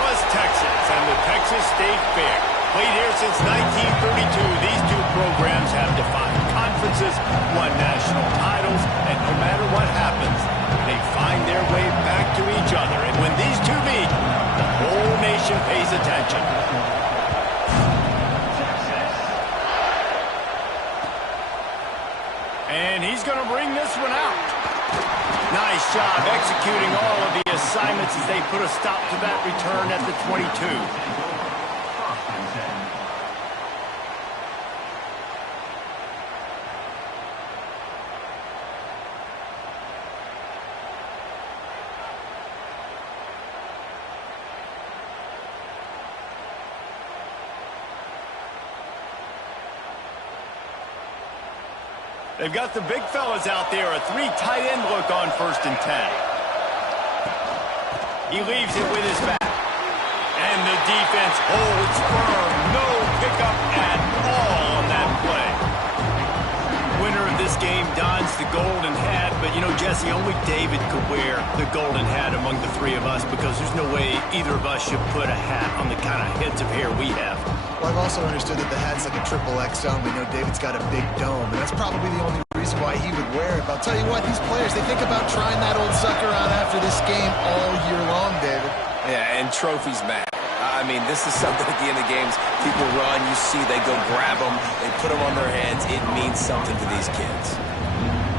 Dallas, Texas, and the Texas State Fair. Played here since 1932, these two programs have defined conferences, won national titles, and no matter what happens, they find their way back to each other. And when these two meet, the whole nation pays attention. And he's going to bring this one out. Nice job executing all of the assignments as they put a stop to that return at the 22. They've got the big fellas out there, a three tight end look on 1st and 10. He leaves it with his back. And the defense holds firm. No pickup at all on that play. Winner of this game dons the golden hat, but you know, Jesse, only David could wear the golden hat among the three of us because there's no way either of us should put a hat on the kind of heads of hair we have. Well, I've also understood that the hat's like a triple X dome. We know David's got a big dome, and that's probably the only reason why he would wear it. But I'll tell you what, these players, they think about trying that old sucker on after this game all year long, David. Yeah, and trophies matter. I mean, this is something at the end of games. People run, you see, they go grab them, they put them on their heads. It means something to these kids.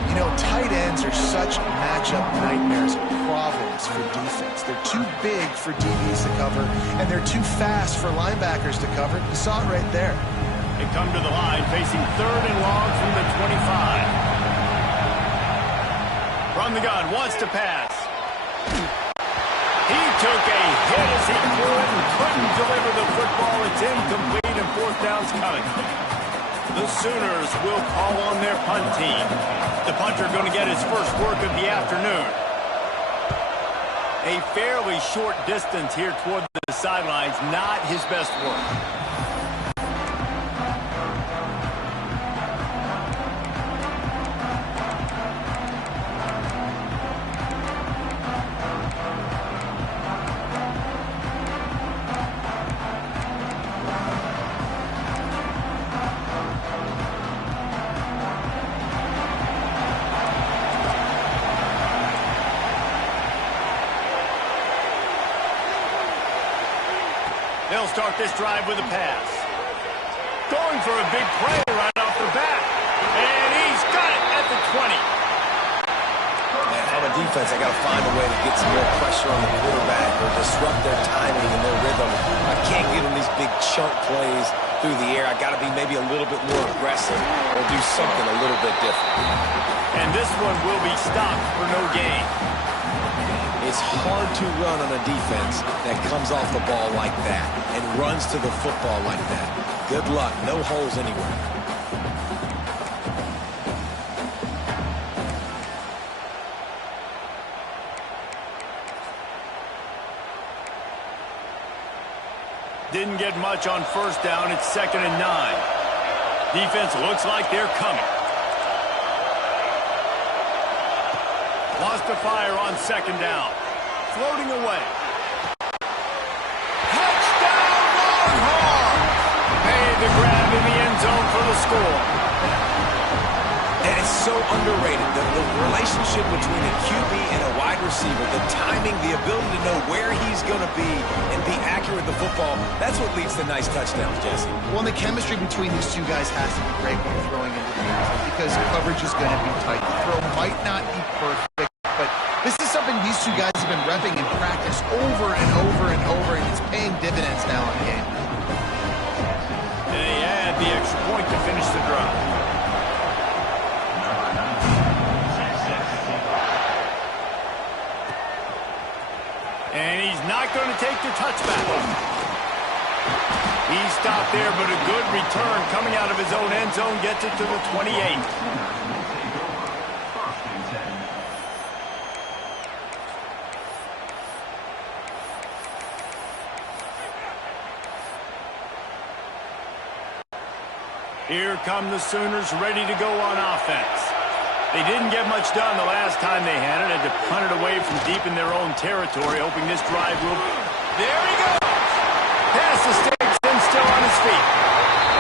You know, tight ends are such matchup nightmares and problems for defense. They're too big for DBs to cover, and they're too fast for linebackers to cover. You saw it right there. They come to the line facing 3rd and long from the 25. From the gun, wants to pass. He took a hit as he couldn't deliver the football. It's incomplete, and 4th down's coming. The Sooners will call on their punt team. The punter going to get his first work of the afternoon. A fairly short distance here toward the sidelines, not his best work. They'll start this drive with a pass. Going for a big play right off the bat. And he's got it at the 20. Man, from a defense, I got to find a way to get some more pressure on the quarterback or disrupt their timing and their rhythm. I can't give them these big chunk plays through the air. I got to be maybe a little bit more aggressive or do something a little bit different. And this one will be stopped for no gain. It's hard to run on a defense that comes off the ball like that and runs to the football like that. Good luck. No holes anywhere. Didn't get much on 1st down. It's 2nd and 9. Defense looks like they're coming. Lost a fire on 2nd down. Floating away. Touchdown, Longhorns! Made the grab in the end zone for the score. And it's so underrated. The relationship between a QB and a wide receiver, the timing, the ability to know where he's going to be and be accurate with the football, that's what leads to nice touchdowns, Jesse. Well, the chemistry between these two guys has to be great when you're throwing into the end zone because coverage is going to be tight. The throw might not be perfect, but this is something these two guys have been repping in practice over and over and over, and it's paying dividends now in the game. And they add the extra point to finish the drive. And he's not going to take the touchback. He stopped there, but a good return coming out of his own end zone gets it to the 28. Here come the Sooners ready to go on offense. They didn't get much done the last time they had it to punt it away from deep in their own territory, hoping this drive will... There he goes! past the sticks and still on his feet.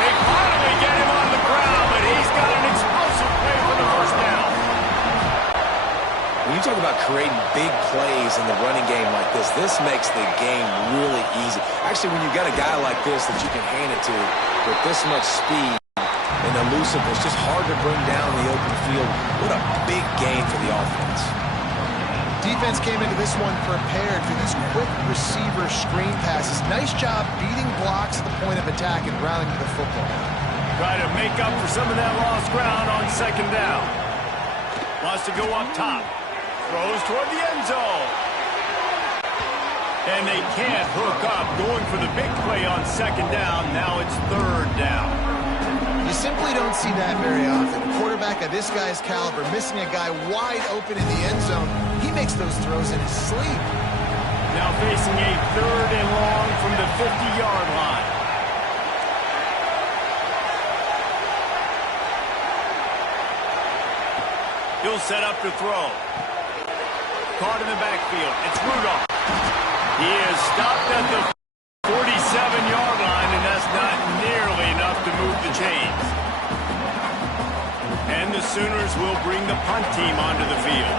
They finally get him on the ground, but he's got an explosive play for the first down. When you talk about creating big plays in the running game like this makes the game really easy. Actually, when you've got a guy like this that you can hand it to with this much speed and elusiveness, just hard to bring down the open field. What a big game for the offense. Defense came into this one prepared for these quick receiver screen passes. Nice job beating blocks at the point of attack and rallying to the football. Try to make up for some of that lost ground on second down. Wants to go up top. Throws toward the end zone. And they can't hook up. Going for the big play on second down. Now it's third down. You simply don't see that very often. A quarterback of this guy's caliber missing a guy wide open in the end zone. He makes those throws in his sleep. Now facing a third and long from the 50-yard line. He'll set up to throw. Caught in the backfield. It's Rudolph. He is stopped at the 47-yard line, and that's not nearly enough to move the chains. And the Sooners will bring the punt team onto the field.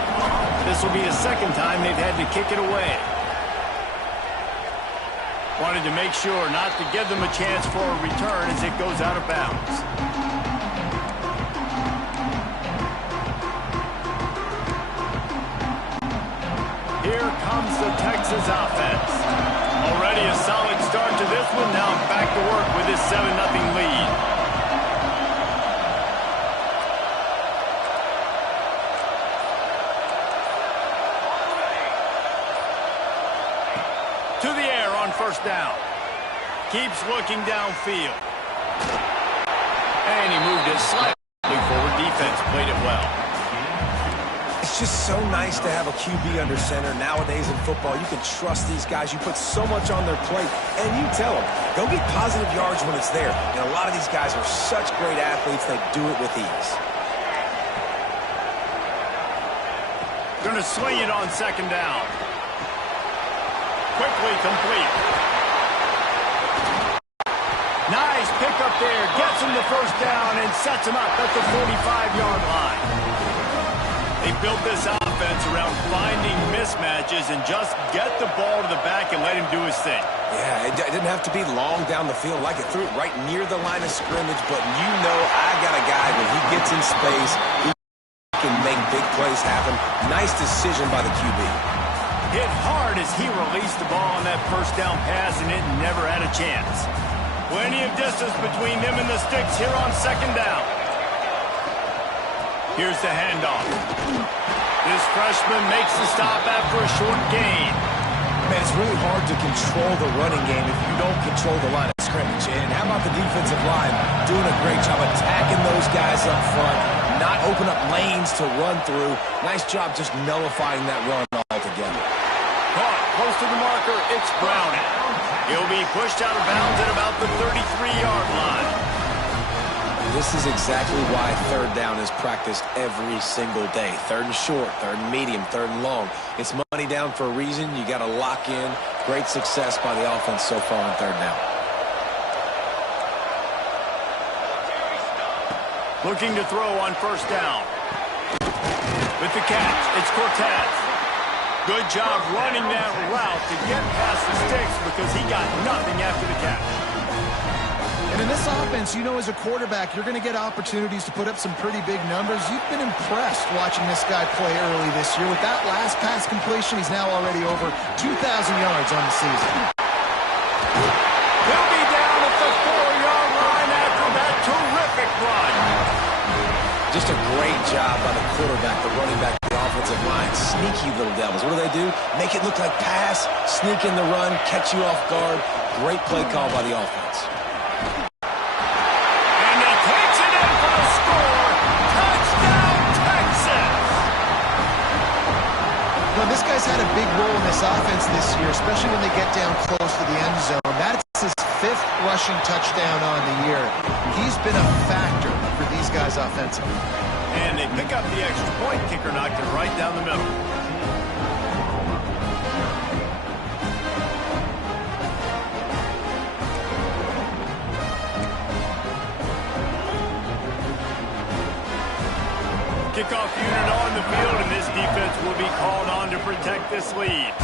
This will be the second time they've had to kick it away. Wanted to make sure not to give them a chance for a return as it goes out of bounds. Here comes the Texas offense. Already a solid start to this one. Now back to work with his 7-0 lead. To the air on first down. Keeps looking downfield. And he moved it slightly forward. Defense played it well. It's just so nice to have a QB under center. Nowadays in football, you can trust these guys. You put so much on their plate, and you tell them, go get positive yards when it's there. And a lot of these guys are such great athletes, they do it with ease. Going to swing it on second down. Quickly complete. Nice pickup there. Gets him the first down and sets him up at the 45-yard line. They built this offense around finding mismatches and just get the ball to the back and let him do his thing. Yeah, it didn't have to be long down the field. Like it threw it right near the line of scrimmage, but you know I got a guy when he gets in space, he can make big plays happen. Nice decision by the QB. Hit hard as he released the ball on that first down pass, and it never had a chance. Plenty of distance between them and the sticks here on second down. Here's the handoff. This freshman makes the stop after a short gain. Man, it's really hard to control the running game if you don't control the line of scrimmage. And how about the defensive line doing a great job attacking those guys up front, not open up lanes to run through. Nice job just nullifying that run altogether. Caught close to the marker, it's Browning. He'll be pushed out of bounds at about the 33-yard line. This is exactly why third down is practiced every single day. Third and short, third and medium, third and long. It's money down for a reason. You got to lock in. Great success by the offense so far on third down. Looking to throw on first down. With the catch, it's Cortez. Good job running that route to get past the sticks because he got nothing after the catch. And in this offense, you know as a quarterback, you're going to get opportunities to put up some pretty big numbers. You've been impressed watching this guy play early this year. With that last pass completion, he's now already over 2,000 yards on the season. He'll be down at the 4-yard line after that terrific run. Just a great job by the quarterback, the running back, the offensive line. Sneaky little devils. What do? Make it look like pass, sneak in the run, catch you off guard. Great play call by the offense. This guy's had a big role in this offense this year, especially when they get down close to the end zone. That's his 5th rushing touchdown on the year. He's been a factor for these guys offensively. And they pick up the extra point. Kicker knocked it right down the middle. kickoff unit on the field, and this defense will be called on to protect this lead.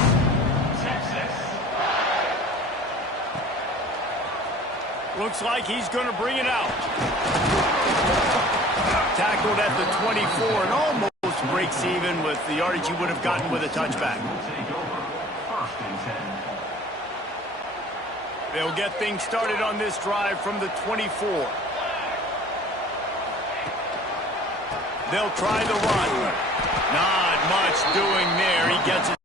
Looks like he's going to bring it out. Tackled at the 24 and almost breaks even with the yardage he would have gotten with a touchback. They'll get things started on this drive from the 24. They'll try the run. Not much doing there. He gets it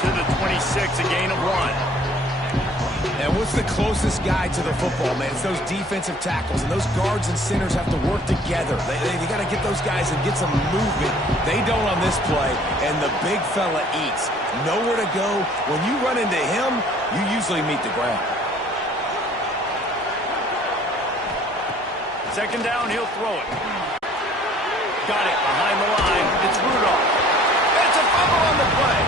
to the 26, a gain of 1. And what's the closest guy to the football, man? It's those defensive tackles, and those guards and centers have to work together. They got to get those guys and get some movement. They don't on this play, and the big fella eats. Nowhere to go. When you run into him, you usually meet the ground. Second down, he'll throw it. Got it behind the line. It's Rudolph. It's a fumble on the play.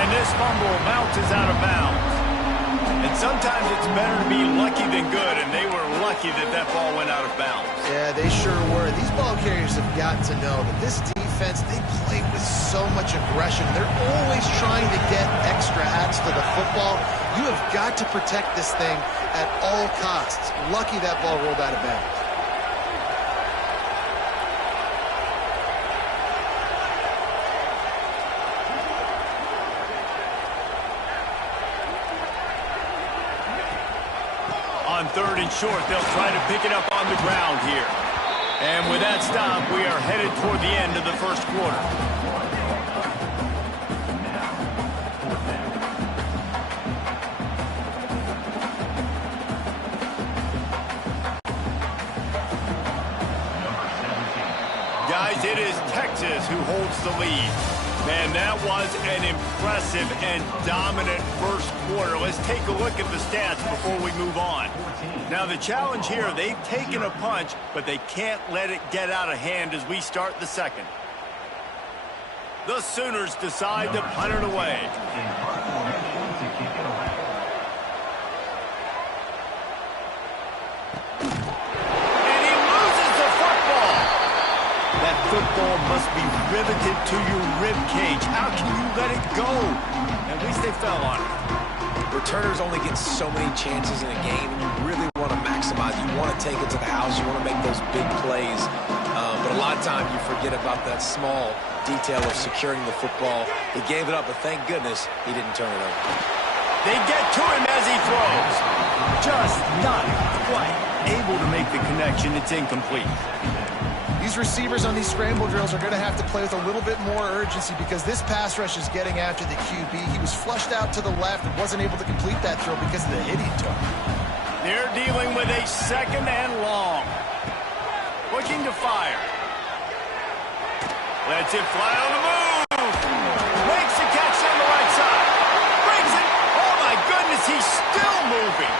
And this fumble bounces out of bounds. And sometimes it's better to be lucky than good, and they were lucky that that ball went out of bounds. Yeah, they sure were. These ball carriers have got to know that this defense, they play with so much aggression. They're always trying to get extra hats to the football. You have got to protect this thing at all costs. Lucky that ball rolled out of bounds. On third and short, they'll try to pick it up on the ground here. And with that stop, we are headed toward the end of the first quarter. Guys, it is Texas who holds the lead. Man, that was an impressive and dominant first quarter. Let's take a look at the stats before we move on. Now, the challenge here, they've taken a punch, but they can't let it get out of hand as we start the second. The Sooners decide to punt it away. And he loses the football. That football must be riveted to your rib cage. How can you let it go? At least they fell on it. Returners only get so many chances in a game, and you really want to maximize. You want to take it to the house. You want to make those big plays. But a lot of times you forget about that small detail of securing the football. He gave it up, but thank goodness he didn't turn it over. They get to him as he throws. Just not quite able to make the connection. It's incomplete. These receivers on these scramble drills are going to have to play with a little bit more urgency because this pass rush is getting after the QB. He was flushed out to the left and wasn't able to complete that throw because of the hit he took. They're dealing with a second and long. Looking to fire. Lets it fly on the move. Makes the catch on the right side. Brings it. Oh, my goodness, he's still moving.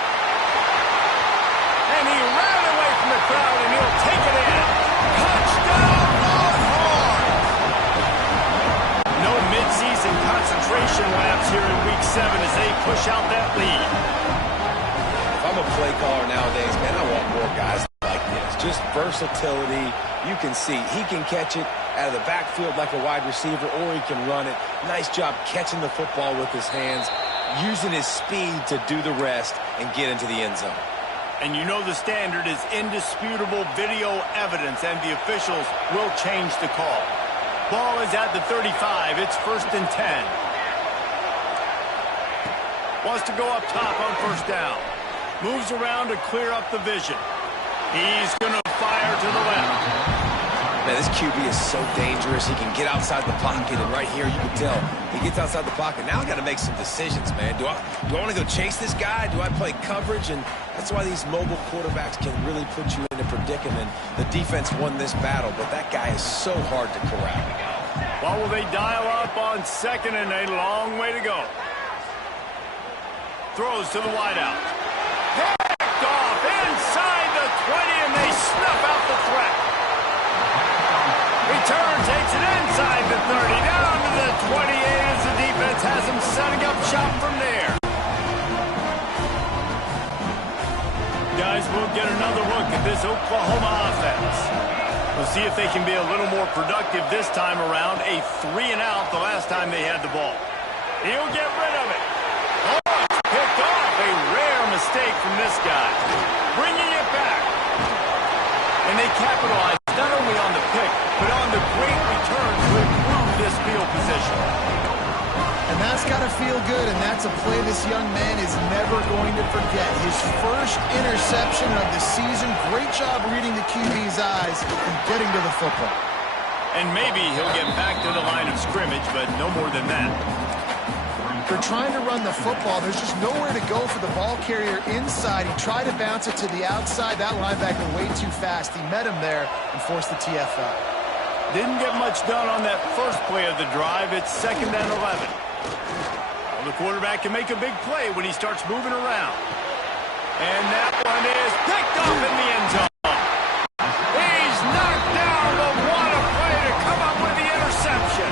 And he ran away from the crowd, and he'll take it in. Touchdown, Longhorns! No midseason concentration laps here in Week 7 as they push out that lead. If I'm a play caller nowadays, man, I want more guys like this. Just versatility. You can see he can catch it out of the backfield like a wide receiver, or he can run it. Nice job catching the football with his hands, using his speed to do the rest and get into the end zone. And you know the standard is indisputable video evidence, and the officials will change the call. Ball is at the 35. It's 1st and 10. Wants to go up top on first down. Moves around to clear up the vision. He's going to fire to the left. Man, this QB is so dangerous. He can get outside the pocket, and right here you can tell he gets outside the pocket. Now I got to make some decisions, man. Do I want to go chase this guy? Do I play coverage? And that's why these mobile quarterbacks can really put you in a predicament. The defense won this battle, but that guy is so hard to corral. Well, will they dial up on second, and a long way to go. Throws to the wideout. Picked off inside the 20, and they snuff out the threat. Return takes it inside the 30, down to the 28 as the defense has him setting up shop from there. Guys, we'll get another look at this Oklahoma offense. We'll see if they can be a little more productive this time around. A 3-and-out the last time they had the ball. He'll get rid of it. Oh, it's picked off. A rare mistake from this guy. Bringing it back. And they capitalize not only on the pick, but on the great return to improve this field position. And that's got to feel good, and that's a play this young man is never going to forget. His first interception of the season. Great job reading the QB's eyes and getting to the football. And maybe he'll get back to the line of scrimmage, but no more than that. They're trying to run the football. There's just nowhere to go for the ball carrier inside. He tried to bounce it to the outside. That linebacker way too fast. He met him there and forced the TFL. Didn't get much done on that first play of the drive. It's 2nd and 11. Well, the quarterback can make a big play when he starts moving around. And that one is picked up in the end zone. He's knocked down, but what a play to come up with the interception.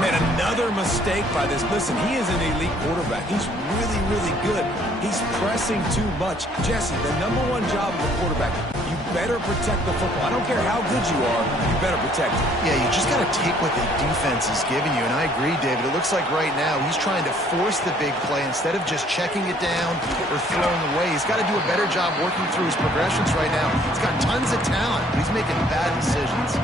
Man, another mistake by this. Listen, he is an elite quarterback. He's really, really good. He's pressing too much. Jesse, the #1 job of a quarterback, you better protect the football. I don't care how good you are, you better protect it. Yeah, you just got to take what the defense is giving you. And I agree, David. It looks like right now he's trying to force the big play instead of just checking it down or throwing away. He's got to do a better job working through his progressions right now. He's got tons of talent, but he's making bad decisions.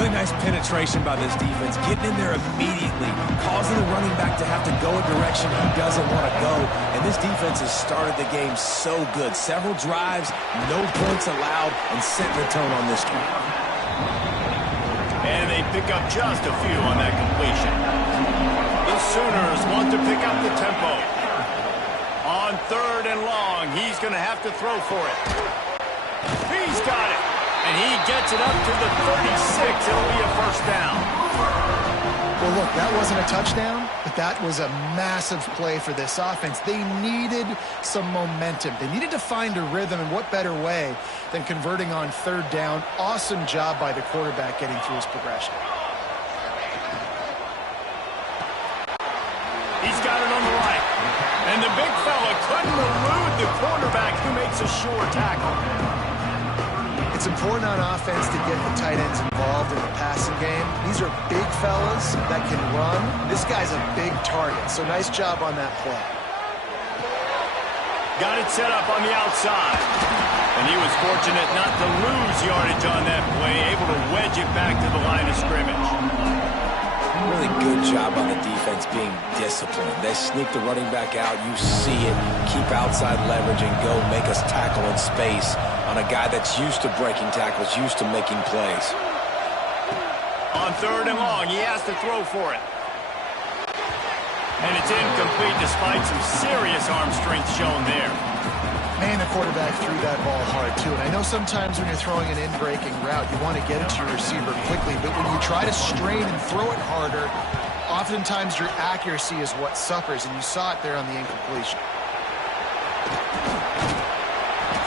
Really nice penetration by this defense, getting in there immediately, causing the running back to have to go a direction he doesn't want to go. And this defense has started the game so good. Several drives, no points allowed, and setting the tone on this one. And they pick up just a few on that completion. The Sooners want to pick up the tempo. On 3rd and long, he's going to have to throw for it. He's got it. And he gets it up to the 36. It'll be a 1st down. Well, look, that wasn't a touchdown, but that was a massive play for this offense. They needed some momentum. They needed to find a rhythm, and what better way than converting on 3rd down. Awesome job by the quarterback getting through his progression. He's got it on the right. And the big fella couldn't elude the quarterback who makes a sure tackle. It's important on offense to get the tight ends involved in the passing game. These are big fellas that can run. This guy's a big target, so nice job on that play. Got it set up on the outside. And he was fortunate not to lose yardage on that play, able to wedge it back to the line of scrimmage. Really good job on the defense being disciplined. They sneak the running back out. You see it. Keep outside leverage and go make us tackle in space on a guy that's used to breaking tackles, used to making plays. On 3rd and long, he has to throw for it. And it's incomplete despite some serious arm strength shown there. Man, the quarterback threw that ball hard, too. And I know sometimes when you're throwing an in-breaking route, you want to get it to your receiver quickly. But when you try to strain and throw it harder, oftentimes your accuracy is what suffers. And you saw it there on the incompletion.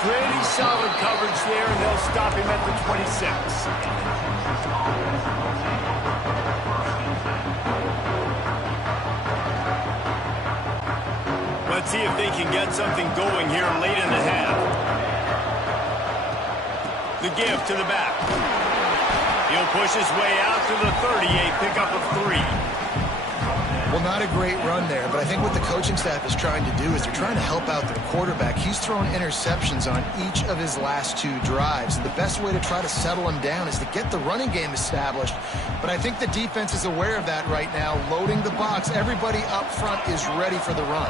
Pretty solid coverage there, and they'll stop him at the 26. Let's see if they can get something going here late in the half. The give to the back. He'll push his way out to the 30, a pickup of 3. Well, not a great run there, but I think what the coaching staff is trying to do is they're trying to help out their quarterback. He's thrown interceptions on each of his last 2 drives. And the best way to try to settle him down is to get the running game established. But I think the defense is aware of that right now, loading the box. Everybody up front is ready for the run.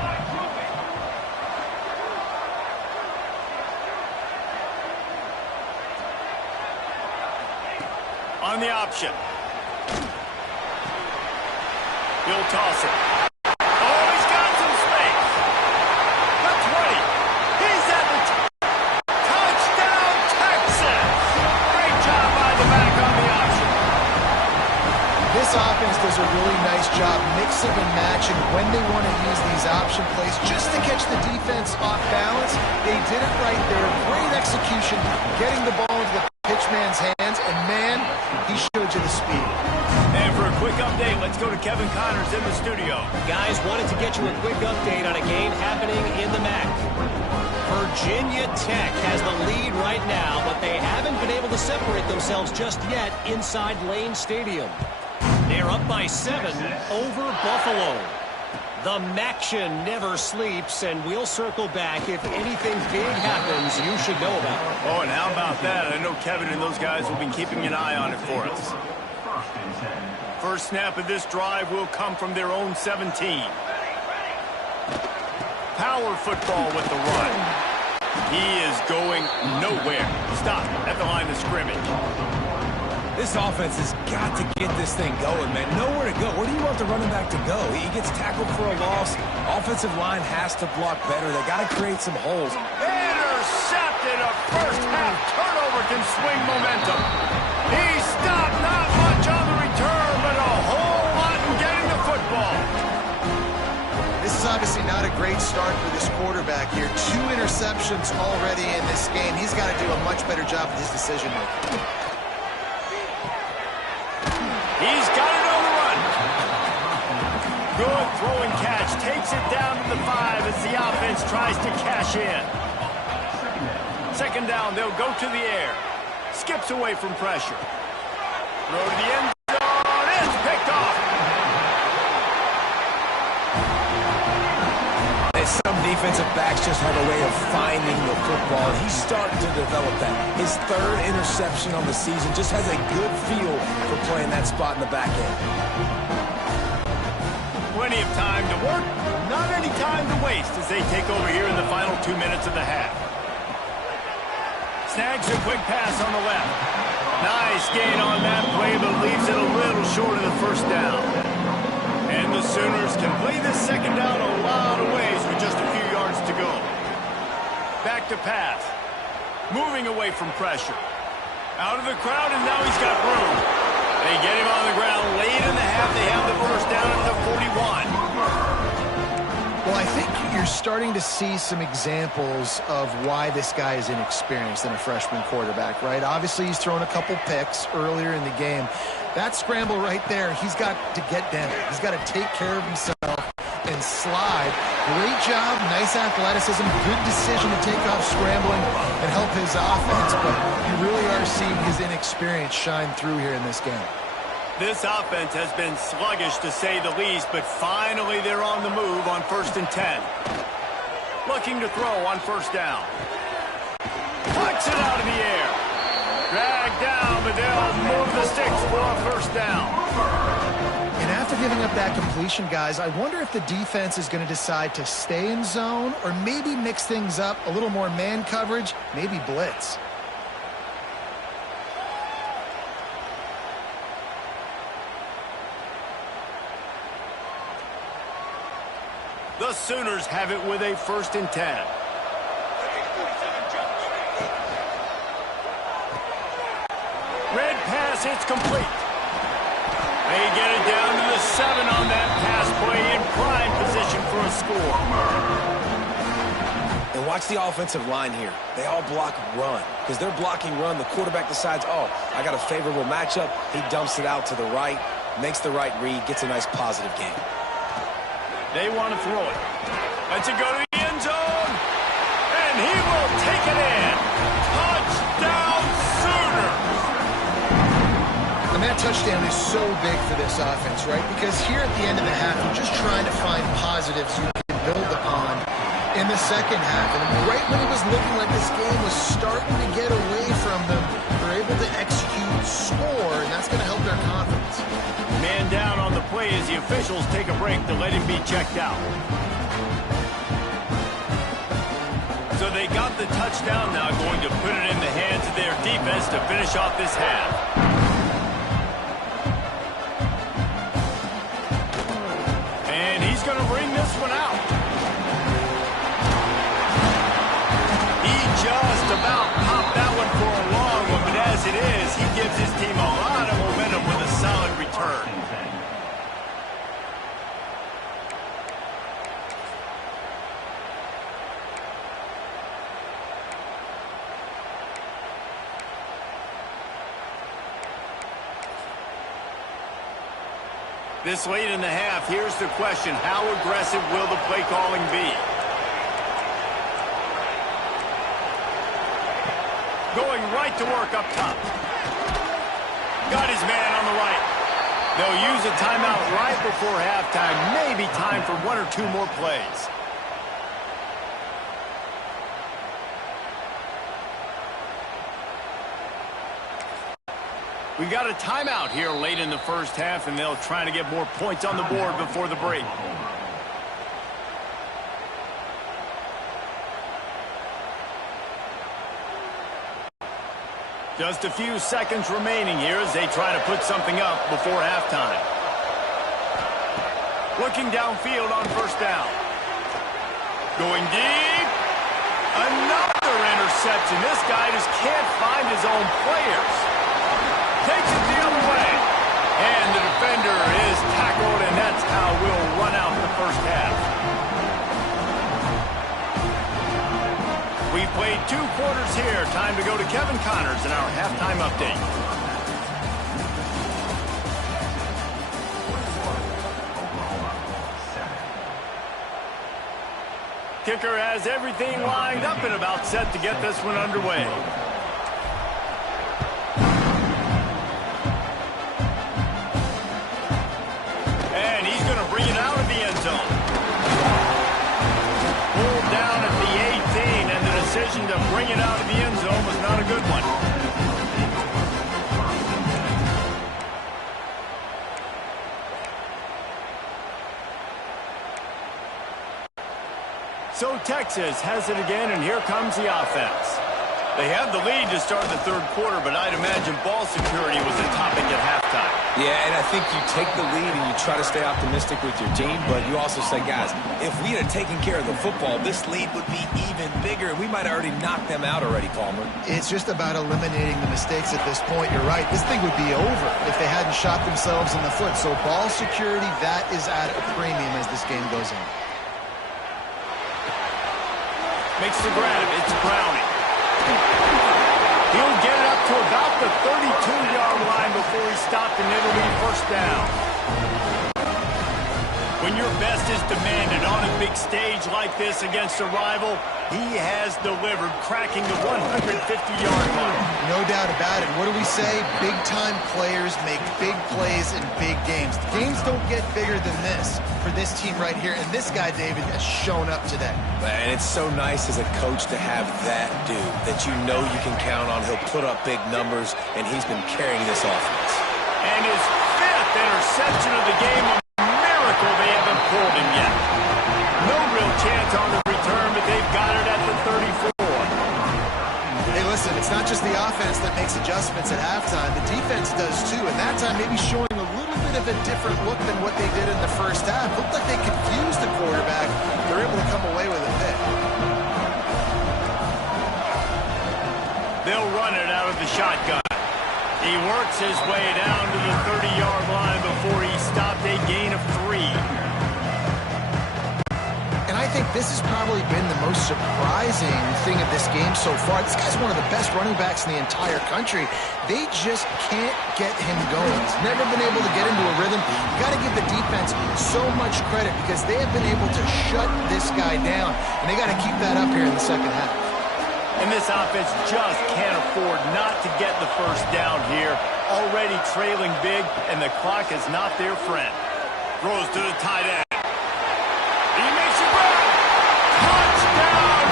On the option. He'll toss it. Oh, he's got some space. The 20. He's at the touchdown, Texas. Great job by the back on the option. This offense does a really nice job mixing and matching when they want to use these option plays just to catch the defense off balance. They did it right there. Great execution, getting the ball into the pitchman's hands, and man, he showed you the speed. And for a quick update, let's go to Kevin Connors in the studio. Guys, wanted to get you a quick update on a game happening in the MAC. Virginia Tech has the lead right now, but they haven't been able to to separate themselves just yet inside Lane Stadium. They're up by 7 over Buffalo. The Maction never sleeps, and we'll circle back if anything big happens you should know about. Oh, and how about that? I know Kevin and those guys will be keeping an eye on it for us. First snap of this drive will come from their own 17. Power football with the run. He is going nowhere. Stop at the line of scrimmage. This offense has got to get this thing going, man. Nowhere to go. Where do you want the running back to go? He gets tackled for a loss. Offensive line has to block better. They got to create some holes. Intercepted. A first-half turnover can swing momentum. He stopped. Not much on the return, but a whole lot in getting the football. This is obviously not a great start for this quarterback here. 2 interceptions already in this game. He's got to do a much better job with his decision-making. He's got it on the run. Good throwing catch. Takes it down to the 5 as the offense tries to cash in. Second down, they'll go to the air. Skips away from pressure. Throw to the end zone. It's picked off. Some defensive backs just have a way of finding the football. He's starting to develop that. His 3rd interception on the season, just has a good feel for playing that spot in the back end. Plenty of time to work, not any time to waste as they take over here in the final 2 minutes of the half. Snags a quick pass on the left. Nice gain on that play, but leaves it a little short of the first down. And the Sooners can play this second down a lot of ways with just a few yards to go. Back to pass. Moving away from pressure. Out of the crowd, and now he's got room. They get him on the ground late in the half. They have the first down at the 41. Well, I think you're starting to see some examples of why this guy is inexperienced in a freshman quarterback, right? Obviously, he's thrown a couple picks earlier in the game. That scramble right there, he's got to get down. He's got to take care of himself and slide. Great job, nice athleticism, good decision to take off scrambling and help his offense, but you really are seeing his inexperience shine through here in this game. This offense has been sluggish to say the least, but finally they're on the move on 1st and 10. Looking to throw on first down. Puts it out of the air. Dragged down, but they'll move the sticks for a first down. And after giving up that completion, guys, I wonder if the defense is going to decide to stay in zone or maybe mix things up, a little more man coverage, maybe blitz. The Sooners have it with a 1st and 10. Red pass, it's complete. They get it down to the 7 on that pass play, in prime position for a score. And watch the offensive line here. They all block run. Because they're blocking run, the quarterback decides, oh, I got a favorable matchup. He dumps it out to the right, makes the right read, gets a nice positive game. They want to throw it. Lets it go to the end zone. And he will take it in. Touchdown, Sooners. And that touchdown is so big for this offense, right? Because here at the end of the half, you're just trying to find positives you can build upon in the second half. And right when it was looking like this game was starting to get away from them, they're able to execute, score, and that's going to help their confidence. Man down on the play as the officials take a break to let him be checked out. So they got the touchdown, now going to put it in the hands of their defense to finish off this half. And he's going to bring this one out. He just about popped that one for a long one, but as it is, he gives his team a lot of momentum with a solid return. This late in the half, here's the question. How aggressive will the play calling be? Going right to work up top. Got his man on the right. They'll use a timeout right before halftime. Maybe time for one or two more plays. We got a timeout here late in the first half, and they'll try to get more points on the board before the break. Just a few seconds remaining here as they try to put something up before halftime. Looking downfield on first down. Going deep. Another interception. This guy just can't find his own players. Takes it the other way. And the defender is tackled, and that's how we'll run out the first half. We've played 2 quarters here. Time to go to Kevin Connors in our halftime update. Kicker has everything lined up and about set to get this one underway. And he's going to bring it out of the end zone. Pulled down at the 18, and the decision to bring it out of the end zone was not a good one. So Texas has it again, and here comes the offense. They have the lead to start the third quarter, but I'd imagine ball security was a topic at halftime. Yeah, and I think you take the lead and you try to stay optimistic with your team, but you also say, guys, if we had taken care of the football, this lead would be even bigger, and we might have already knocked them out already, Palmer. It's just about eliminating the mistakes at this point. You're right. This thing would be over if they hadn't shot themselves in the foot. So ball security, that is at a premium as this game goes on. Makes the grab. It's Browning. He'll get it up to about the 32-yard line before he stopped, and it'll be first down. When your best is demanded on a big stage like this against a rival, he has delivered, cracking the 150-yard mark. No doubt about it. What do we say? Big-time players make big plays in big games. The games don't get bigger than this for this team right here, and this guy, David, has shown up today. And it's so nice as a coach to have that dude that you know you can count on. He'll put up big numbers, and he's been carrying this offense. And his 5th interception of the game, a miracle they haven't pulled him yet. No real chance on the return, but they've got it at the 34. Hey, listen, it's not just the offense that makes adjustments at halftime. The defense does too, and that time maybe showing a little bit of a different look than what they did in the first half. Looked like they confused the quarterback. They're able to come away with a pick. They'll run it out of the shotgun. He works his way down to the 30-yard line before he stopped a gain of 3. And I think this has probably been the most surprising thing of this game so far. This guy's one of the best running backs in the entire country. They just can't get him going. He's never been able to get into a rhythm. You got to give the defense so much credit because they have been able to shut this guy down. And they got to keep that up here in the second half. And this offense just can't afford not to get the first down here. Already trailing big, and the clock is not their friend. Throws to the tight end. He makes a run. Touchdown,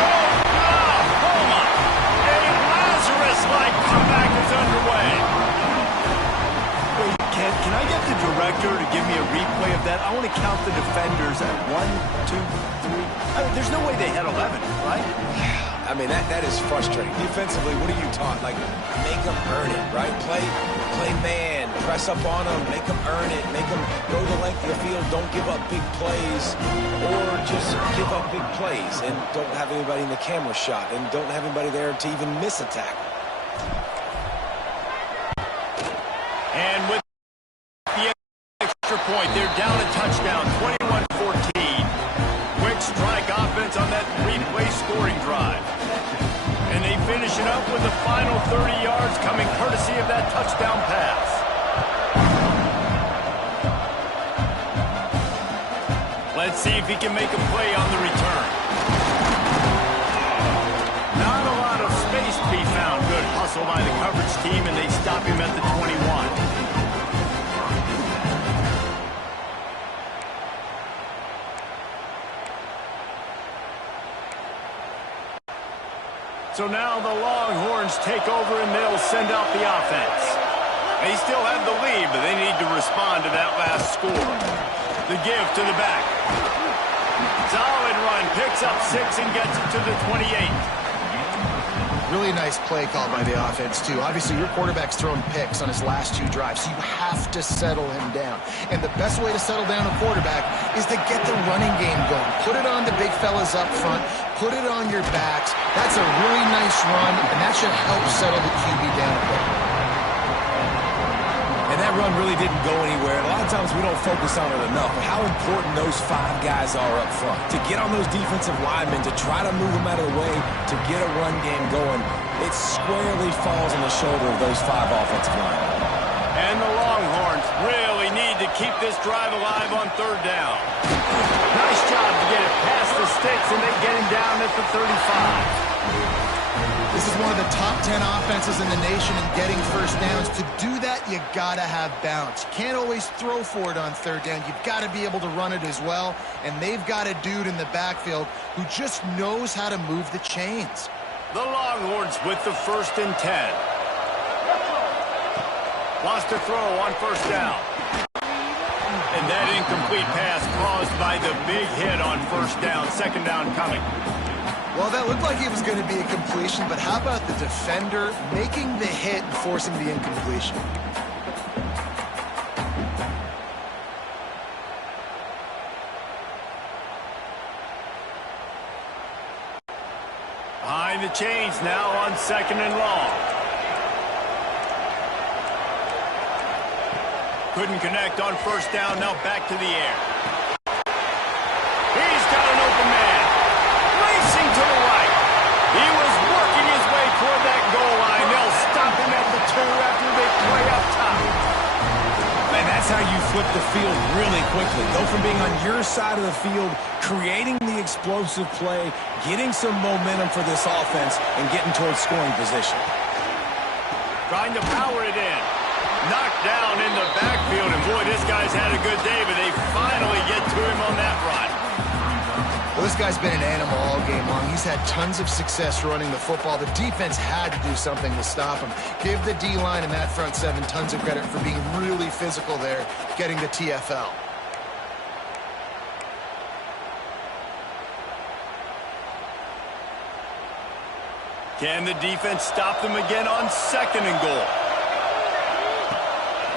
Oklahoma. A Lazarus-like comeback is underway. Wait, can I get the director to give me a replay of that? I want to count the defenders at 1, 2, 3. There's no way they had 11, right? I mean, that is frustrating. Defensively, what are you taught? Like, make them earn it, right? Play man, press up on them, make them earn it, make them go the length of the field, don't give up big plays, or just give up big plays and don't have anybody in the camera shot and don't have anybody there to even miss a tackle. And with the extra point, they're down a touchdown, 21-14. Quick strike offense on that 3-play scoring drive. And they finish it up with the final 30 yards coming courtesy of that touchdown pass. Let's see if he can make a play on the return. Not a lot of space to be found. Good reversal by the coverage team, and they stop him at the 21. So now the Longhorns take over, and they'll send out the offense. They still have the lead, but they need to respond to that last score. The give to the back. Solid run, picks up 6 and gets it to the 28. Really nice play call by the offense, too. Obviously, your quarterback's thrown picks on his last 2 drives, so you have to settle him down. And the best way to settle down a quarterback is to get the running game going. Put it on the big fellas up front. Put it on your backs. That's a really nice run, and that should help settle the QB down a bit. And that run really didn't go anywhere. A lot of times we don't focus on it enough, but how important those 5 guys are up front. To get on those defensive linemen, to try to move them out of the way, to get a run game going, it squarely falls on the shoulder of those 5 offensive linemen. And the Longhorns really need to keep this drive alive on 3rd down. Nice job to get it past the sticks, and they get him down at the 35. This is one of the top 10 offenses in the nation in getting first downs. To do that, you got to have balance. You can't always throw for it on 3rd down. You've got to be able to run it as well, and they've got a dude in the backfield who just knows how to move the chains. The Longhorns with the 1st and 10. Lost to throw on 1st down. And that incomplete pass caused by the big hit on 1st down. 2nd down coming. Well, that looked like it was going to be a completion, but how about the defender making the hit and forcing the incompletion? Behind the chains now on 2nd and long. Couldn't connect on 1st down, now back to the air. He's got an open man. Racing to the right. He was working his way toward that goal line. They'll stop him at the 2 after a big play up top. And that's how you flip the field really quickly. Go from being on your side of the field, creating the explosive play, getting some momentum for this offense, and getting towards scoring position. Trying to power it in. Knocked down in the backfield, and boy, this guy's had a good day, but they finally get to him on that run. Well, this guy's been an animal all game long. He's had tons of success running the football. The defense had to do something to stop him. Give the D-line and that front 7 tons of credit for being really physical there, getting the TFL. Can the defense stop them again on 2nd and goal?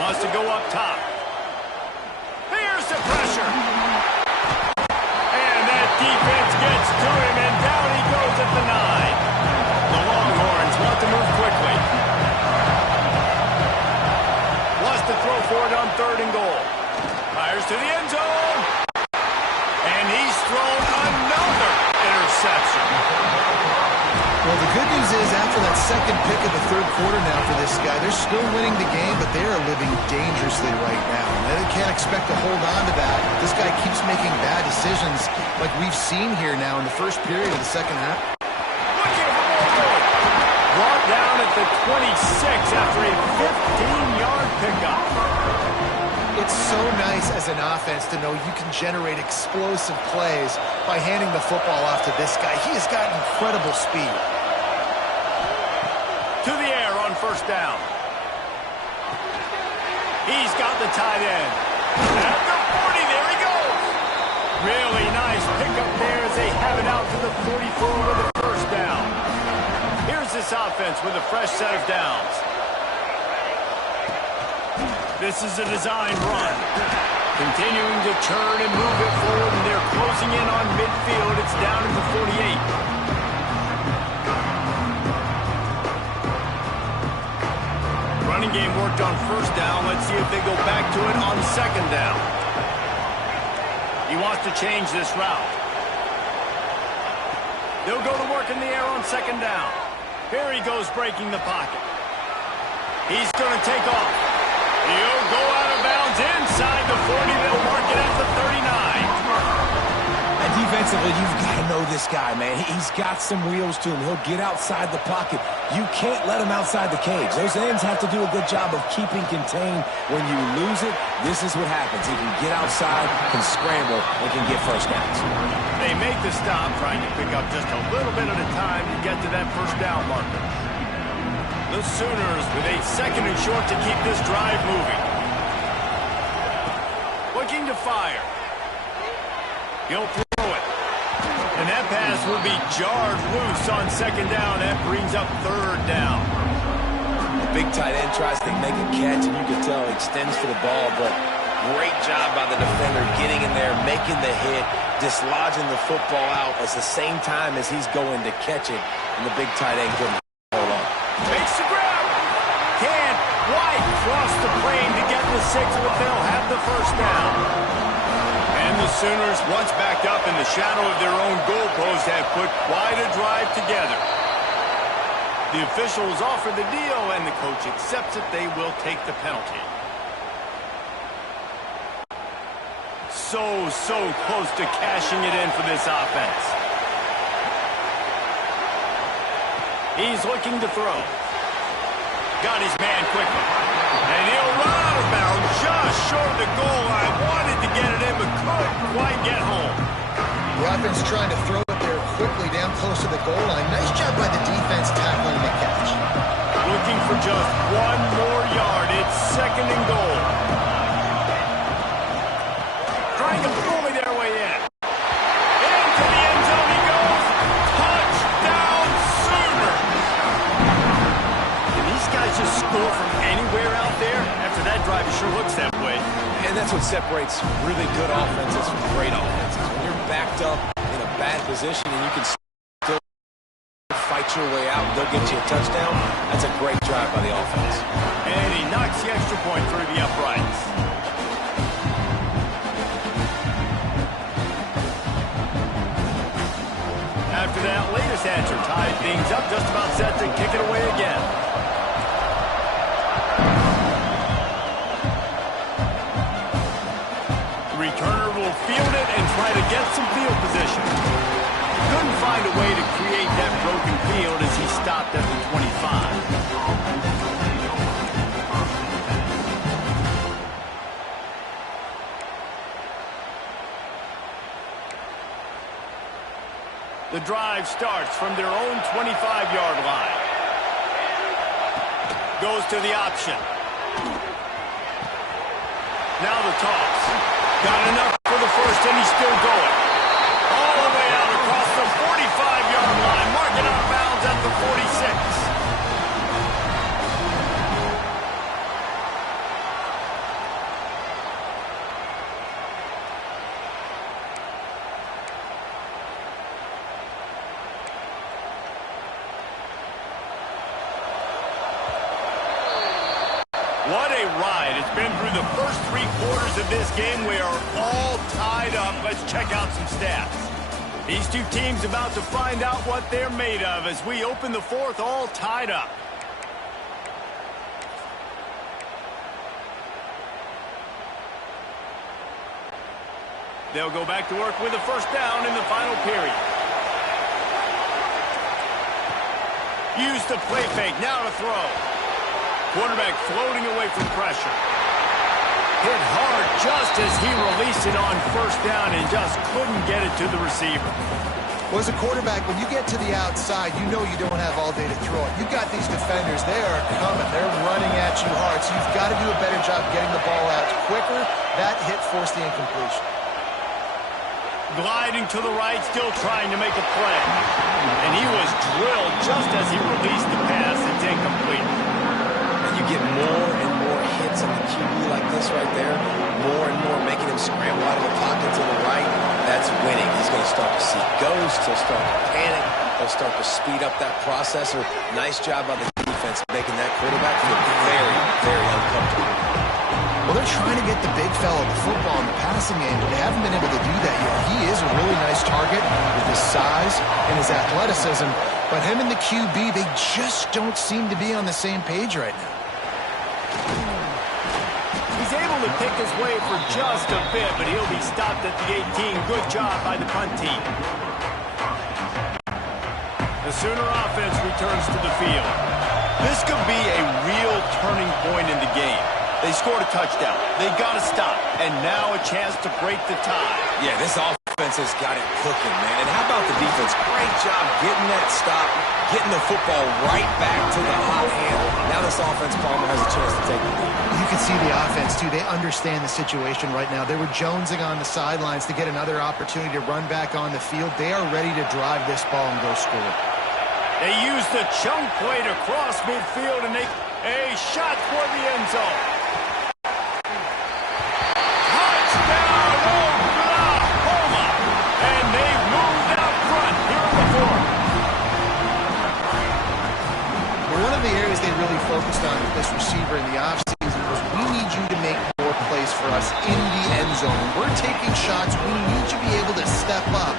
Wants to go up top. Here's the pressure. And that defense gets to him, and down he goes at the 9. The Longhorns want to move quickly. Wants to throw for it on 3rd and goal. Fires to the end zone. And he's thrown another interception. Well, the good news is after that 2nd pick of the 3rd quarter now for this guy, they're still winning the game, but they are living dangerously right now. They can't expect to hold on to that. This guy keeps making bad decisions like we've seen here now in the 1st period of the 2nd half. Looking for more goal. Brought down at the 26 after a 15-yard pickup. It's so nice as an offense to know you can generate explosive plays by handing the football off to this guy. He has got incredible speed. To the air on 1st down. He's got the tight end. At the 40, there he goes. Really nice pickup there as they have it out to the 44 with the 1st down. Here's this offense with a fresh set of downs. This is a design run. Continuing to turn and move it forward, and they're closing in on midfield. It's down to the 48. Running game worked on 1st down. Let's see if they go back to it on 2nd down. He wants to change this route. They'll go to work in the air on 2nd down. Here he goes breaking the pocket. He's going to take off. He'll go out of bounds inside the 40. They'll mark it at the 39. That defense Defensively, you've got to know this guy, man. He's got some wheels to him. He'll get outside the pocket. You can't let him outside the cage. Those ends have to do a good job of keeping contained. When you lose it, this is what happens. He can get outside, can scramble, and can get first downs. They make the stop, trying to pick up just a little bit at a time to get to that first down marker. The Sooners with a 2nd and short to keep this drive moving. Looking to fire. He'll throw it. And that pass will be jarred loose on 2nd down. That brings up 3rd down. The big tight end tries to make a catch, and you can tell he extends for the ball, but great job by the defender getting in there, making the hit, dislodging the football out at the same time as he's going to catch it, and the big tight end couldn't hold on. Makes the grab. Can't quite cross the plane to get the 6, but they'll have the first down. And the Sooners, once backed up in the shadow of their own goalpost, have put quite a drive together. The officials offer the deal, and the coach accepts it. They will take the penalty. So close to cashing it in for this offense. He's looking to throw. Got his man quickly. And he'll run out of bounds just short of the goal line. Wanted to get it in, but couldn't quite get home. The offense trying to throw it there quickly down close to the goal line. Nice job by the defense tackling the catch. Looking for just 1 more yard. It's 2nd and goal. Trying to bully their way in. Into the end zone he goes. Touchdown, Sooners. Can these guys just score from anywhere out there? After that drive, it sure looks that way. And that's what separates really good offenses from great offenses. When you're backed up in a bad position and you can still fight your way out and they'll get you a touchdown, that's a great drive by the offense. And he knocks the extra point through the uprights. After that latest answer tied things up, just about set to kick it away again. Returner will field it and try to get some field position. Couldn't find a way to create that broken field as he stopped at the 25. The drive starts from their own 25-yard line. Goes to the option. Now the toss. Got enough for the first, and he's still going. All the way out across the 45-yard line, marking out of bounds at the 46. What a ride. It's been through the first 3 quarters of this game. We are all tied up. Let's check out some stats. These two teams about to find out what they're made of as we open the 4th all tied up. They'll go back to work with a first down in the final period. Use the play fake. Now to throw. Quarterback floating away from pressure. Hit hard just as he released it on first down and just couldn't get it to the receiver. Well, as a quarterback, when you get to the outside, you know you don't have all day to throw it. You've got these defenders. They are coming. They're running at you hard. So you've got to do a better job getting the ball out quicker. That hit forced the incompletion. Gliding to the right, still trying to make a play. And he was drilled just as he released the pass. It's incomplete. And you get more and more hits on the QB like this right there. More and more making him scramble out of the pocket to the right. That's winning. He's going to start to see ghosts. He'll start to panic. He'll start to speed up that processor. Nice job by the defense making that quarterback feel very, very uncomfortable. Well, they're trying to get the big fella the football in the passing game, but they haven't been able to do that yet. He is a really nice target with his size and his athleticism, but him and the QB, they just don't seem to be on the same page right now. He's able able to pick his way for just a bit, but he'll be stopped at the 18. Good job by the punt team. The Sooner offense returns to the field. This could be a real turning point in the game. They scored a touchdown. They got to stop. And now a chance to break the tie. Yeah, this offense has got it cooking, man. And how about the defense? Great job getting that stop, getting the football right back to the hot hand. Now this offense, Palmer, has a chance to take the lead. You can see the offense, too. They understand the situation right now. They were jonesing on the sidelines to get another opportunity to run back on the field. They are ready to drive this ball and go score. They use the chunk play to cross midfield and make a shot for the end zone. Touchdown, Oklahoma! And they've moved out front here in the fourth. One of the areas they really focused on with this receiver in the offseason was we need you to make more plays for us in the end zone. We're taking shots. We need you to be able to step up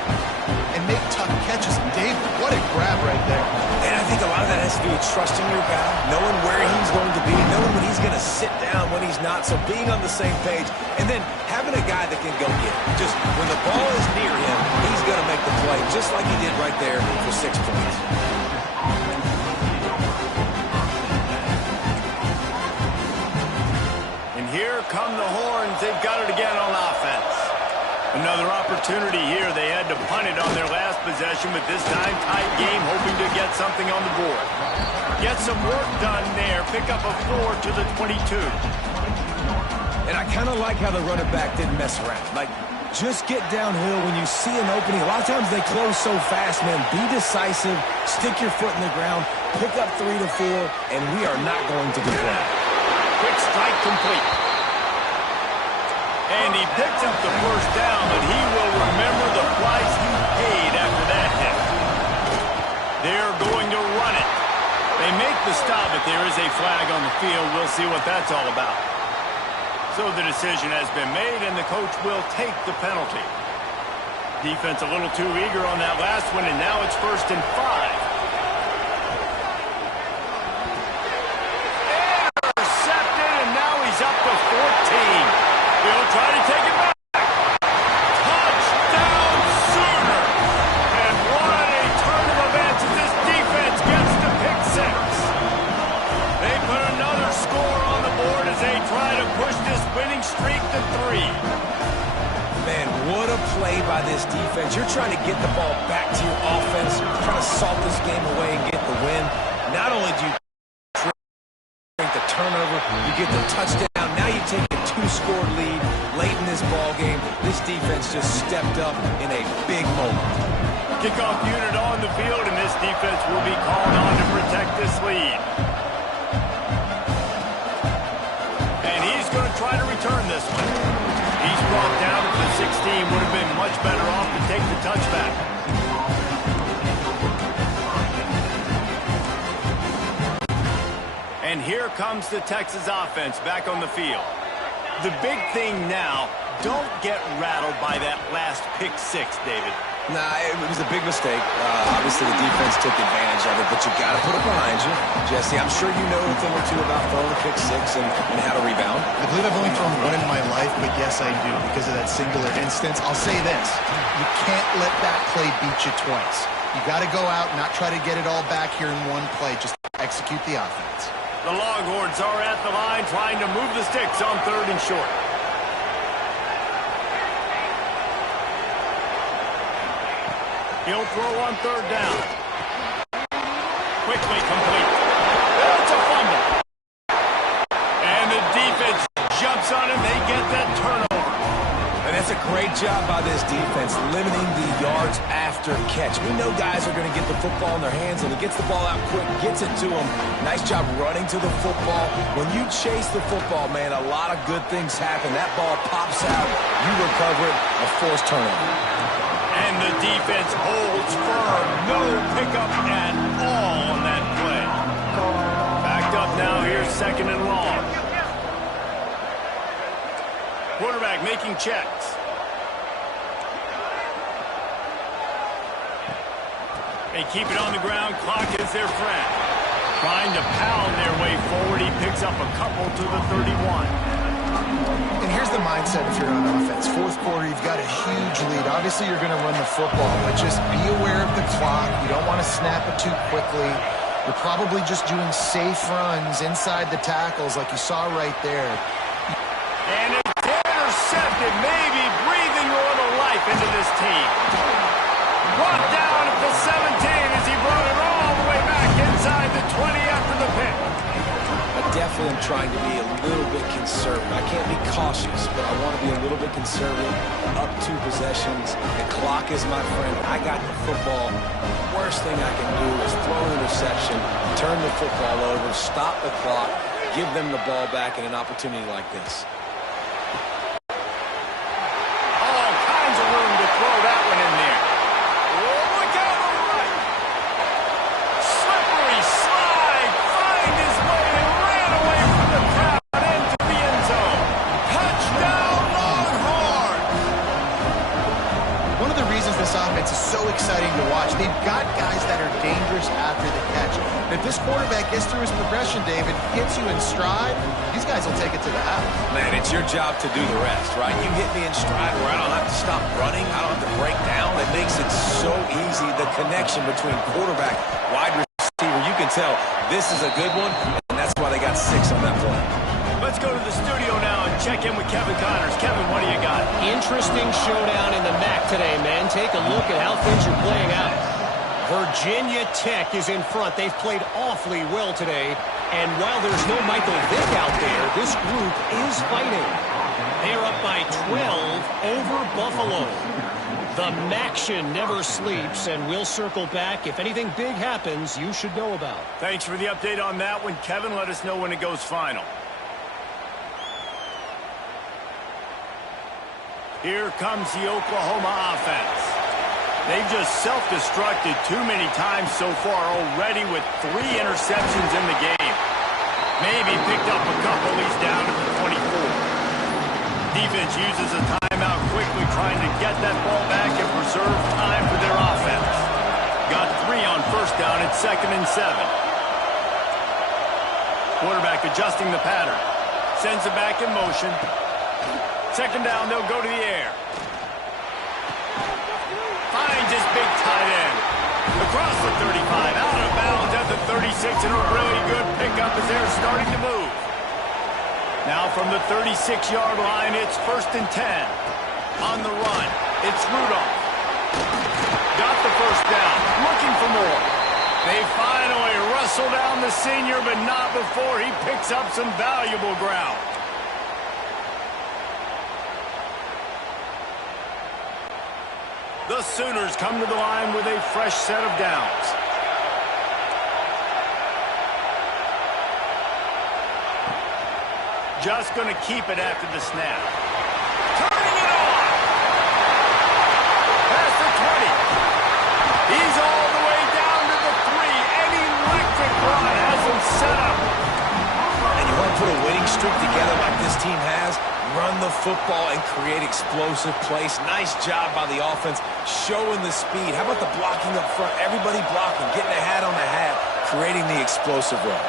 and make tough catches. David, what a grab right there. And I think a lot of that has to do with trusting your guy, knowing where he's going to be, knowing when he's going to sit down, when he's not, so being on the same page, and then having a guy that can go get it. Just when the ball is near him, he's going to make the play, just like he did right there for 6 points. And here come the horns. They've got it again on offense. Another opportunity here. They had to punt it on their last possession, but this time tight game, hoping to get something on the board. Get some work done there. Pick up a 4 to the 22. And I kind of like how the running back didn't mess around. Like, just get downhill when you see an opening. A lot of times they close so fast, man. Be decisive. Stick your foot in the ground. Pick up 3 to 4, and we are not going to complain. Quick strike complete. And he picks up the first down, but he will remember the price he paid after that hit. They're going to run it. They make the stop, but there is a flag on the field. We'll see what that's all about. So the decision has been made, and the coach will take the penalty. Defense a little too eager on that last one, and now it's 1st and 5. Intercepted, and now he's up to 14. He'll try to take it back. Touchdown, Sooner! And what a turn of events as this defense gets to pick 6. They put another score on the board as they try to push this winning streak to 3. Man, what a play by this defense. You're trying to get the ball back to your offense, trying to salt this game away and get the win. Not only do you create the turnover, you get the touchdown. Now you take a 2-score lead late in this ball game. This defense just stepped up in a big moment. Kickoff unit on the field, and this defense will be called on to protect this lead. And he's going to try to return this one. He's brought down at the 16. Would have been much better off to take the touchback. And here comes the Texas offense back on the field. The big thing now, don't get rattled by that last pick 6, David. Nah, it was a big mistake. Obviously, the defense took advantage of it, but you got to put it behind you. Jesse, I'm sure you know a thing or two about throwing a pick 6 and how to rebound. I believe I've only thrown one in my life, but yes, I do because of that singular instance. I'll say this. You can't let that play beat you twice. You got to go out and not try to get it all back here in one play. Just execute the offense. The Longhorns are at the line trying to move the sticks on 3rd and short. He'll throw on 3rd down. Quickly complete. It's a fumble. And the defense jumps on him. They get that turnover. And that's a great job by this defense, limiting the yards after catch. We know guys are going to get the football in their hands, and he gets the ball out quick, gets it to them. Nice job running to the football. When you chase the football, man, a lot of good things happen. That ball pops out, you recover it, a forced turnover. And the defense holds firm. No pickup at all on that play. Backed up now. Here's 2nd and long. Quarterback making checks. They keep it on the ground. Clock is their friend. Trying to pound their way forward. He picks up a couple to the 31. And here's the mindset if you're on offense. Fourth quarter, you've got a huge lead. Obviously, you're going to run the football, but just be aware of the clock. You don't want to snap it too quickly. You're probably just doing safe runs inside the tackles like you saw right there. And it's intercepted, maybe breathing a little life into this team. Brought down at the 17 as he brought it all the way back inside the 20 after the pick. I definitely am trying to be a little bit conservative. I can't be cautious, but I want to be a little bit conservative. Up 2 possessions. The clock is my friend. I got the football. Worst thing I can do is throw an interception, turn the football over, stop the clock, give them the ball back in an opportunity like this. All kinds of room to throw that one in there. Look out on the right. Slippery slide. Find his way and ran away from the crowd into the end zone. Touchdown Longhorns. One of the reasons this offense is so exciting to watch, they've got guys that are dangerous after the catch. And if this quarterback gets through his progression, David, hits you in stride, these guys will take it to the house. Man, it's your job to do the rest, right? You hit me in stride where I don't have to stop running. I don't have to break down. It makes it so easy. The connection between quarterback, wide receiver, you can tell this is a good one, and that's why they got 6 on that play. Let's go to the studio now and check in with Kevin Connors. Kevin, what do you got? Interesting showdown in the MAC today, man. Take a look at how things are playing out. Virginia Tech is in front. They've played awfully well today. And while there's no Michael Vick out there, this group is fighting. They're up by 12 over Buffalo. The Maction never sleeps, and we'll circle back. If anything big happens, you should know about. Thanks for the update on that one, Kevin. Let us know when it goes final. Here comes the Oklahoma offense. They've just self-destructed too many times so far already with 3 interceptions in the game. Maybe picked up a couple. He's down to the 24. Defense uses a timeout quickly, trying to get that ball back and preserve time for their offense. Got 3 on first down at 2nd and 7. Quarterback adjusting the pattern. Sends it back in motion. 2nd down, they'll go to the air. Finds his big tight end. Across the 35, out of bounds at the 36, and a really good pickup as they're starting to move. Now from the 36-yard line, it's 1st and 10. On the run, it's Rudolph. Got the first down, looking for more. They finally wrestle down the senior, but not before he picks up some valuable ground. The Sooners come to the line with a fresh set of downs. Just going to keep it after the snap. Turning it on. Past the 20. He's all the way down to the 3. An electric run has him set up. And you want to put a winning streak together like this team has? Run the football and create explosive plays. Nice job by the offense, showing the speed. How about the blocking up front? Everybody blocking, getting a hat on the hat, creating the explosive run.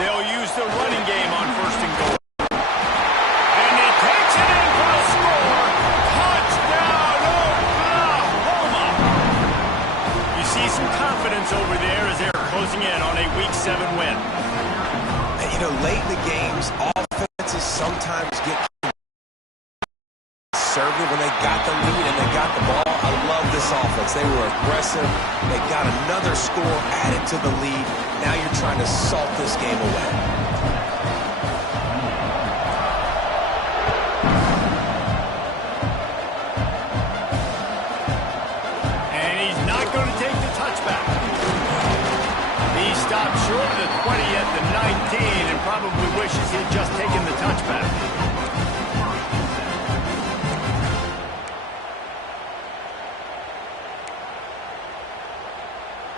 They'll use the running game on 1st and goal. And he takes it in for a score. Touchdown, Oklahoma! You see some confidence over there as they're closing in on a Week 7 win. And, you know, late in the games, offenses sometimes get conservative when they got the lead and they got the ball. I love this offense. They were aggressive. They got another score added to the lead. Now you're trying to salt this game away. And he's not going to take the touchback. He stopped short of the 20 at the 19 and probably wishes he'd just taken the touchback.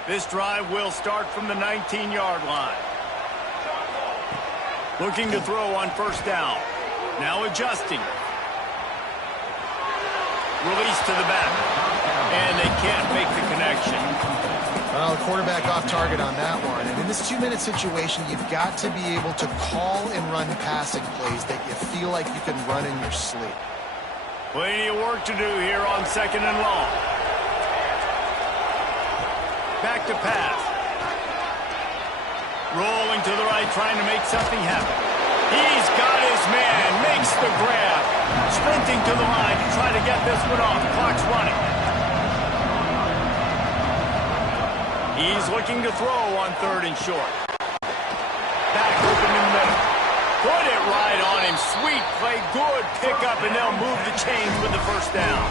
This drive will start from the 19-yard line. Looking to throw on 1st down. Now adjusting. Release to the back. and they can't make the connection. Well, the quarterback off target on that one. And in this 2-minute situation, you've got to be able to call and run passing plays that you feel like you can run in your sleep. Plenty of work to do here on 2nd and long. Back to pass. Rolling to the right, trying to make something happen. He's got his man, makes the grab. Sprinting to the line to try to get this one off. Clock's running. He's looking to throw on 3rd and short. Back open in the middle. Put it right on him. Sweet play. Good pickup, and they'll move the chains with the 1st down.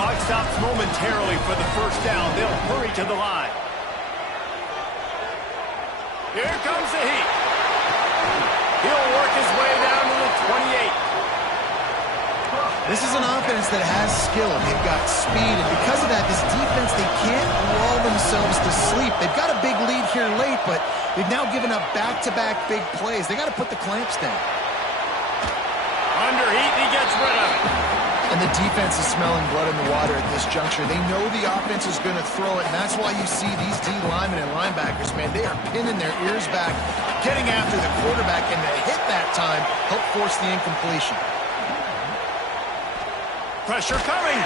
Clock stops momentarily for the 1st down. They'll hurry to the line. Here comes the heat. He'll work his way down to the 28. This is an offense that has skill. They've got speed, and because of that, this defense, they can't lull themselves to sleep. They've got a big lead here late, but they've now given up back-to-back big plays. They got to put the clamps down. Under heat, he gets rid of it. And the defense is smelling blood in the water at this juncture. They know the offense is going to throw it, and that's why you see these D linemen and linebackers, man, they are pinning their ears back, getting after the quarterback, and the hit that time helped force the incompletion. Pressure coming.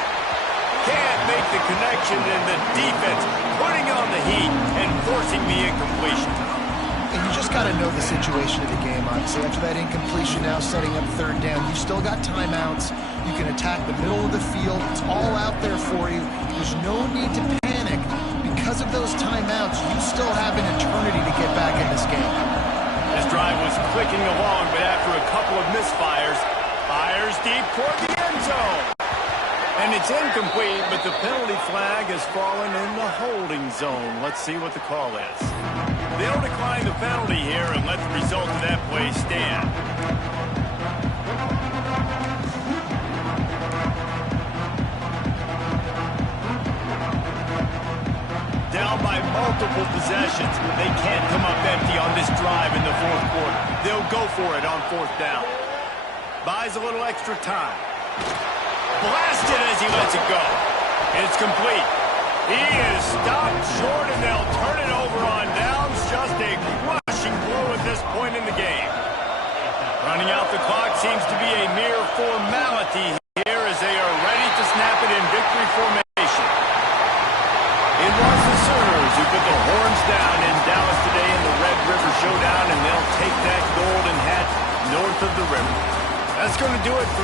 Can't make the connection, and the defense putting on the heat and forcing the incompletion. And you just got to know the situation of the game, obviously. After that incompletion, now setting up 3rd down, you've still got timeouts. You can attack the middle of the field. It's all out there for you. There's no need to panic. Because of those timeouts, you still have an eternity to get back in this game. This drive was clicking along, but after a couple of misfires, fires deep toward the end zone. And it's incomplete, but the penalty flag has fallen in the holding zone. Let's see what the call is. They'll decline the penalty here and let the result of that play stand. Down by multiple possessions. They can't come up empty on this drive in the 4th quarter. They'll go for it on 4th down. Buys a little extra time. Blasted as he lets it go. And it's complete. He is stopped short, and they'll turn it over on downs. Just a crushing blow at this point in the game. Running out the clock seems to be a mere formality here as they are ready to snap it in victory formation. It was the Sooners who put the horns down in Dallas today in the Red River Showdown, and they'll take that golden hat north of the river. That's going to do it for